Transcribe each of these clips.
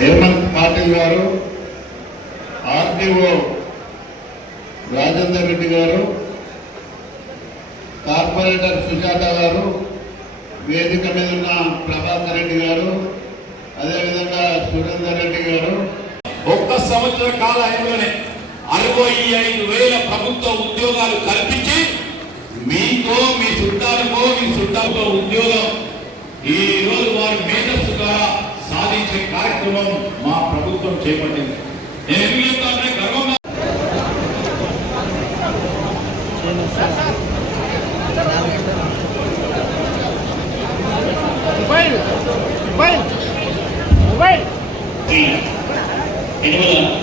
హేమంత్ పాటిల్ గారు ఆర్డీఓ రాజేందర్ రెడ్డి గారు కార్పొరేటర్ సుజాత గారు వేదిక మీద ఉన్న ప్రభాకర్ రెడ్డి గారు అదేవిధంగా సురేందర్ రెడ్డి గారు. ఒక్క సంవత్సర కాలంలోనే అరవై ఐదు వేల ప్రభుత్వ ఉద్యోగాలు కల్పించి మీకో మీ చుట్టాలకో మీ చుట్టాలకో ఉద్యోగం. ఈ రోజు వారి మేధస్సు ద్వారా సాధించే కార్యక్రమం మా ప్రభుత్వం చేపట్టింది.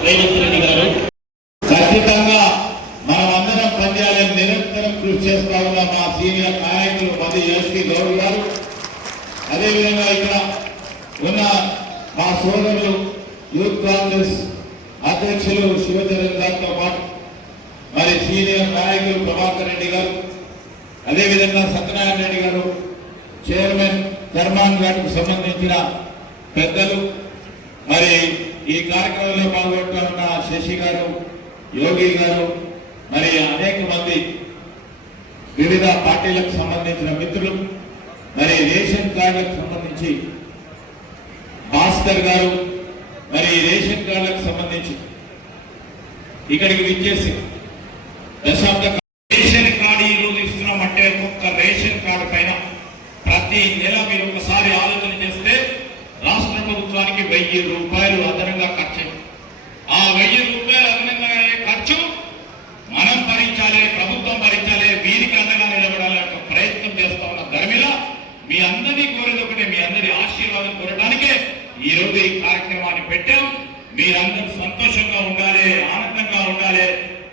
నేను చెప్తానంటే గర్వంగా ఖచ్చితంగా నిరంతరం కృషి చేస్తా ఉన్న. మా సీనియర్ నాయకులు గౌరవ్ గారు. అదేవిధంగా ఇక్కడ ఉన్న మా సోదరులు యూత్ కాంగ్రెస్ అధ్యక్షులు శివచరణ్ గారితో పాటు మరి సీనియర్ నాయకులు ప్రభాకర్ రెడ్డి గారు అదేవిధంగా సత్యనారాయణ రెడ్డి గారు చైర్మన్ చర్మాన్ గారికి సంబంధించిన పెద్దలు మరి ఈ కార్యక్రమంలో పాల్గొంటున్న శశి గారు యోగి గారు మరి అనేక మంది వివిధ పార్టీలకు సంబంధించిన మిత్రులు మరి రేషన్ కార్డులకు సంబంధించి భాస్కర్ గారు మరి రేషన్ కార్డులకు సంబంధించి ఇక్కడికి విచ్చేసి దశాబ్ద రేషన్ కార్డు ఈ రోజు ఇస్తున్నామంటే ఒక్క రేషన్ కార్డు పైన ప్రతి నెల మీరు ఒకసారి ఆలోచన చేస్తే రాష్ట్ర ప్రభుత్వానికి వెయ్యి రూపాయలు అదనంగా ఖర్చు ఆ వెయ్యి రూపాయలు అదనంగా ఖర్చు మనం భరించాలి ప్రభుత్వం భరించాలి వీరికి అండగా నిలబడాలి ప్రయత్నం చేస్తా ఉన్న ధర్మిల మీ అందరినీ కోరేది ఒకటే మీ అందరి ఆశీర్వాదం కోరడానికి ఈ రోజు ఈ కార్యక్రమాన్ని పెట్టాం. మీరందరూ సంతోషంగా ఉండాలి ఆనందంగా ఉండాలి.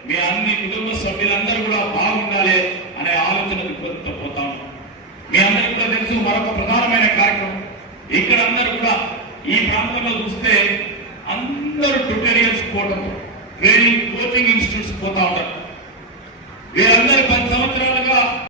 మీ అన్ని కుటుంబ సభ్యులందరూ కూడా బాగుండాలి అనే ఆలోచనకు కొంత పోతా మీ అందరికీ కూడా తెలుసు మరొక ప్రధానమైన కార్యక్రమం. ఇక్కడ అందరూ కూడా ఈ ప్రాంతంలో చూస్తే అందరూ ట్యూటోరియల్స్ పోవడం ట్రైనింగ్ కోచింగ్ ఇన్స్టిట్యూట్స్ పోతా ఉంటారు వీరందరూ పది సంవత్సరాలు